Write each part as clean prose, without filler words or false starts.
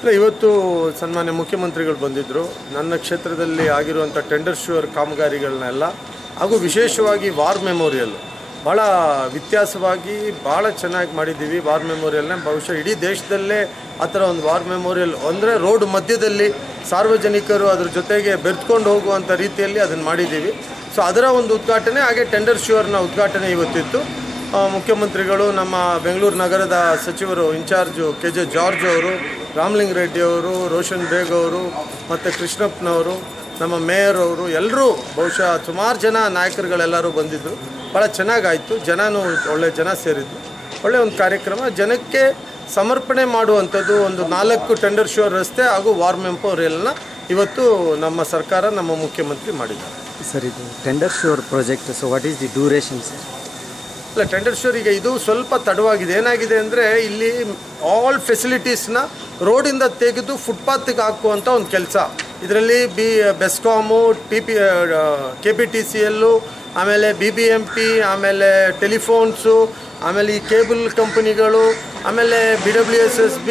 ಇಲ್ಲ, ಇವತ್ತು ಸನ್ಮಾನ್ಯ ಮುಖ್ಯಮಂತ್ರಿಗಳು ಬಂದಿದ್ದರು. ನನ್ನ ಕ್ಷೇತ್ರದಲ್ಲಿ ಆಗಿರುವಂಥ ಟೆಂಡರ್ ಶ್ಯೂರ್ ಕಾಮಗಾರಿಗಳನ್ನೆಲ್ಲ ಹಾಗೂ ವಿಶೇಷವಾಗಿ ವಾರ್ ಮೆಮೋರಿಯಲ್ ಭಾಳ ವ್ಯತ್ಯಾಸವಾಗಿ ಭಾಳ ಚೆನ್ನಾಗಿ ಮಾಡಿದ್ದೀವಿ. ವಾರ್ ಮೆಮೋರಿಯಲ್ನ ಬಹುಶಃ ಇಡೀ ದೇಶದಲ್ಲೇ ಆ ಥರ ಒಂದು ವಾರ್ ಮೆಮೋರಿಯಲ್ ಅಂದರೆ ರೋಡ್ ಮಧ್ಯದಲ್ಲಿ ಸಾರ್ವಜನಿಕರು ಅದ್ರ ಜೊತೆಗೆ ಬೆರೆತ್ಕೊಂಡು ಹೋಗುವಂಥ ರೀತಿಯಲ್ಲಿ ಅದನ್ನು ಮಾಡಿದ್ದೀವಿ. ಸೊ ಅದರ ಒಂದು ಉದ್ಘಾಟನೆ, ಹಾಗೆ ಟೆಂಡರ್ ಶ್ಯೂರ್ನ ಉದ್ಘಾಟನೆ ಇವತ್ತಿತ್ತು. ಮುಖ್ಯಮಂತ್ರಿಗಳು, ನಮ್ಮ ಬೆಂಗಳೂರು ನಗರದ ಸಚಿವರು ಇನ್ಚಾರ್ಜು KJ ಜಾರ್ಜ್ ಅವರು, ರಾಮಲಿಂಗ ರೆಡ್ಡಿ ಅವರು, ರೋಷನ್ ಬೇಗ್ ಅವರು ಮತ್ತು ಕೃಷ್ಣಪ್ಪನವರು, ನಮ್ಮ ಮೇಯರ್ ಅವರು ಎಲ್ಲರೂ, ಬಹುಶಃ ಸುಮಾರು ಜನ ನಾಯಕರುಗಳೆಲ್ಲರೂ ಬಂದಿದ್ದರು. ಭಾಳ ಚೆನ್ನಾಗಾಯಿತು. ಜನನೂ ಒಳ್ಳೆ ಜನ ಸೇರಿದ್ದು. ಒಳ್ಳೆಯ ಒಂದು ಕಾರ್ಯಕ್ರಮ. ಜನಕ್ಕೆ ಸಮರ್ಪಣೆ ಮಾಡುವಂಥದ್ದು ಒಂದು 4 ಟೆಂಡರ್ ಶ್ಯೂರ್ ರಸ್ತೆ ಹಾಗೂ ವಾರ್ ಮೆಮೋರಿಯಲ್ನ ಇವತ್ತು ನಮ್ಮ ಸರ್ಕಾರ, ನಮ್ಮ ಮುಖ್ಯಮಂತ್ರಿ ಮಾಡಿದ್ದಾರೆ. ಸರ್, ಇದು tender sure project, so what is the duration sir? ಇಲ್ಲ, ಟೆಂಡರ್ ಶ್ಯೂರ್ ಈಗ ಇದು ಸ್ವಲ್ಪ ತಡವಾಗಿದೆ. ಏನಾಗಿದೆ ಅಂದರೆ ಇಲ್ಲಿ ಆಲ್ ಫೆಸಿಲಿಟೀಸ್ನ ರೋಡಿಂದ ತೆಗೆದು ಫುಟ್ಪಾತ್ಗೆ ಹಾಕುವಂಥ ಒಂದು ಕೆಲಸ. ಇದರಲ್ಲಿ ಬೆಸ್ಕಾಮು, KPTCL, ಆಮೇಲೆ BBMP, ಆಮೇಲೆ ಟೆಲಿಫೋನ್ಸು, ಆಮೇಲೆ ಈ ಕೇಬಲ್ ಕಂಪನಿಗಳು, ಆಮೇಲೆ BWSSB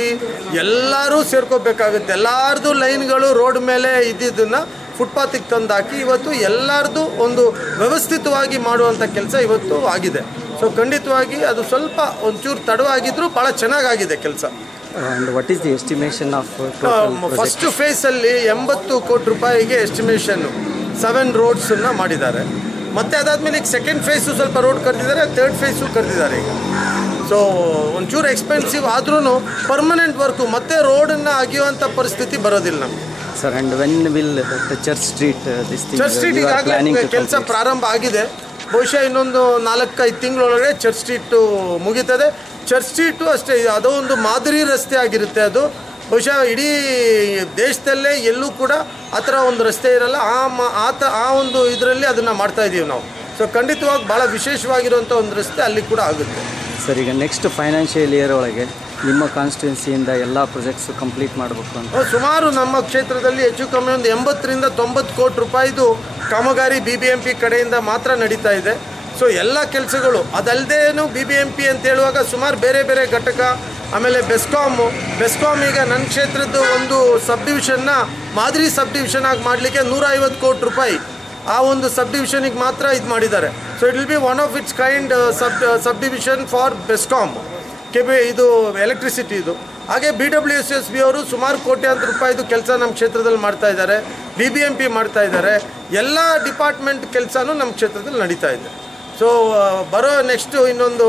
ಎಲ್ಲರೂ ಸೇರ್ಕೋಬೇಕಾಗುತ್ತೆ. ಎಲ್ಲರದು ಲೈನ್ಗಳು ರೋಡ್ ಮೇಲೆ ಇದ್ದಿದ್ದನ್ನು ಫುಟ್ಪಾತಿಗೆ ತಂದು ಹಾಕಿ ಇವತ್ತು ಎಲ್ಲರದು ಒಂದು ವ್ಯವಸ್ಥಿತವಾಗಿ ಮಾಡುವಂಥ ಕೆಲಸ ಇವತ್ತು ಆಗಿದೆ. ಸೊ ಖಂಡಿತವಾಗಿ ಅದು ಸ್ವಲ್ಪ ಒಂಚೂರು ತಡವಾಗಿದ್ದರೂ ಭಾಳ ಚೆನ್ನಾಗಾಗಿದೆ ಕೆಲಸ. And what is the estimation of first ಫೇಸಲ್ಲಿ 80 ಕೋಟಿ ರೂಪಾಯಿಗೆ ಎಸ್ಟಿಮೇಷನ್ನು 7 ರೋಡ್ಸನ್ನು ಮಾಡಿದ್ದಾರೆ. ಮತ್ತು ಅದಾದಮೇಲೆ ಈಗ ಸೆಕೆಂಡ್ ಫೇಸು ಸ್ವಲ್ಪ ರೋಡ್ ಕರೆದಿದ್ದಾರೆ, ಥರ್ಡ್ ಫೇಸು ಕರೆದಿದ್ದಾರೆ ಈಗ. ಸೊ ಒಂಚೂರು ಎಕ್ಸ್ಪೆನ್ಸಿವ್ ಆದ್ರೂ ಪರ್ಮನೆಂಟ್ ವರ್ಕು ಮತ್ತೆ ರೋಡನ್ನು ಅಗಿಯುವಂಥ ಪರಿಸ್ಥಿತಿ ಬರೋದಿಲ್ಲ ನಮಗೆ. Sir, and when will church street church street ಈಗಾಗಲೇ ಕೆಲಸ ಪ್ರಾರಂಭ ಆಗಿದೆ. ಬಹುಶಃ ಇನ್ನೊಂದು 4-5 ತಿಂಗಳೊಳಗೆ ಚರ್ಚ್ ಸ್ಟ್ರೀಟು ಮುಗೀತದೆ. ಚರ್ಚ್ ಸ್ಟ್ರೀಟು ಅಷ್ಟೇ, ಅದೋ ಒಂದು ಮಾದರಿ ರಸ್ತೆ ಆಗಿರುತ್ತೆ. ಅದು ಬಹುಶಃ ಇಡೀ ದೇಶದಲ್ಲೇ ಎಲ್ಲೂ ಕೂಡ ಆ ಥರ ಒಂದು ರಸ್ತೆ ಇರಲ್ಲ. ಆ ಒಂದು ಇದರಲ್ಲಿ ಅದನ್ನು ಮಾಡ್ತಾಯಿದ್ದೀವಿ ನಾವು. ಸೊ ಖಂಡಿತವಾಗಿ ಭಾಳ ವಿಶೇಷವಾಗಿರುವಂಥ ಒಂದು ರಸ್ತೆ ಅಲ್ಲಿ ಕೂಡ ಆಗುತ್ತೆ. ಸರ್, ಈಗ ನೆಕ್ಸ್ಟ್ ಫೈನಾನ್ಷಿಯಲ್ ಇಯರ್ ಒಳಗೆ ನಿಮ್ಮ ಕಾನ್ಸ್ಟಿಟ್ಯೂನ್ಸಿಯಿಂದ ಎಲ್ಲ ಪ್ರಾಜೆಕ್ಟ್ಸು ಕಂಪ್ಲೀಟ್ ಮಾಡಬೇಕು ಅಂತ ಸುಮಾರು ನಮ್ಮ ಕ್ಷೇತ್ರದಲ್ಲಿ ಹೆಚ್ಚು ಕಮ್ಮಿ ಒಂದು 80ರಿಂದ 90 ಕೋಟಿ ರೂಪಾಯಿದು ಕಾಮಗಾರಿ BBMP ಕಡೆಯಿಂದ ಮಾತ್ರ ನಡೀತಾ ಇದೆ. ಸೊ ಎಲ್ಲ ಕೆಲಸಗಳು ಅದಲ್ಲದೇನು BBMP ಅಂತ ಹೇಳುವಾಗ ಸುಮಾರು ಬೇರೆ ಬೇರೆ ಘಟಕ, ಆಮೇಲೆ ಬೆಸ್ಕಾಮ್ ಈಗ ನನ್ನ ಕ್ಷೇತ್ರದ್ದು ಒಂದು ಸಬ್ ಡಿವಿಷನ್ನ ಮಾದರಿ ಸಬ್ ಡಿವಿಷನ್ ಆಗಿ ಮಾಡಲಿಕ್ಕೆ 150 ಕೋಟಿ ರೂಪಾಯಿ ಆ ಒಂದು ಸಬ್ ಡಿವಿಷನಿಗೆ ಮಾತ್ರ ಇದು ಮಾಡಿದ್ದಾರೆ. So it will be one of it's kind sub division for BESCOM ಇದು ಎಲೆಕ್ಟ್ರಿಸಿಟಿ ಇದು. ಹಾಗೆ BWSSB ಅವರು ಸುಮಾರು ಕೋಟ್ಯಾಂತರ ರೂಪಾಯಿದು ಕೆಲಸ ನಮ್ಮ ಕ್ಷೇತ್ರದಲ್ಲಿ ಮಾಡ್ತಾ ಇದ್ದಾರೆ. BBMP ಮಾಡ್ತಾ ಇದ್ದಾರೆ. ಎಲ್ಲ ಡಿಪಾರ್ಟ್ಮೆಂಟ್ ಕೆಲಸನೂ ನಮ್ಮ ಕ್ಷೇತ್ರದಲ್ಲಿ ನಡೀತಾ ಇದೆ. ಸೊ ಬರೋ ನೆಕ್ಸ್ಟು ಇನ್ನೊಂದು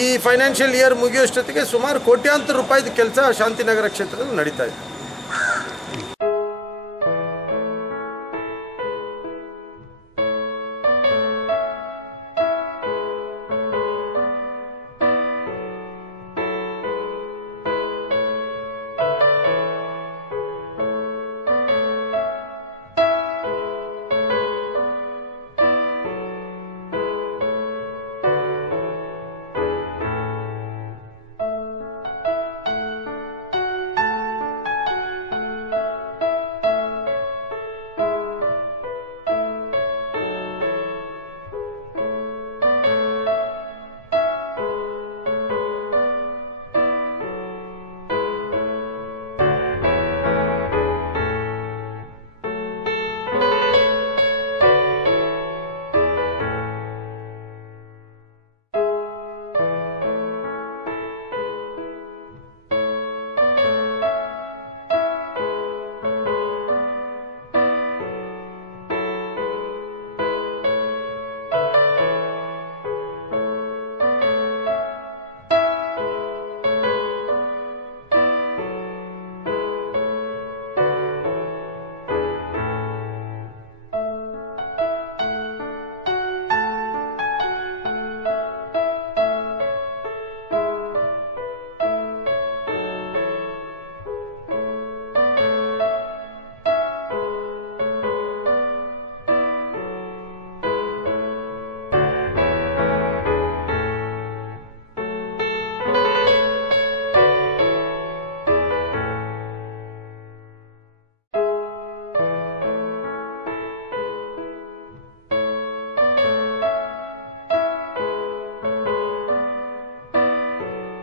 ಈ ಫೈನಾನ್ಷಿಯಲ್ ಇಯರ್ ಮುಗಿಯೋಷ್ಟೊತ್ತಿಗೆ ಸುಮಾರು ಕೋಟ್ಯಾಂತರ ರೂಪಾಯಿದು ಕೆಲಸ ಶಾಂತಿನಗರ ಕ್ಷೇತ್ರದಲ್ಲಿ ನಡೀತಾ ಇದೆ.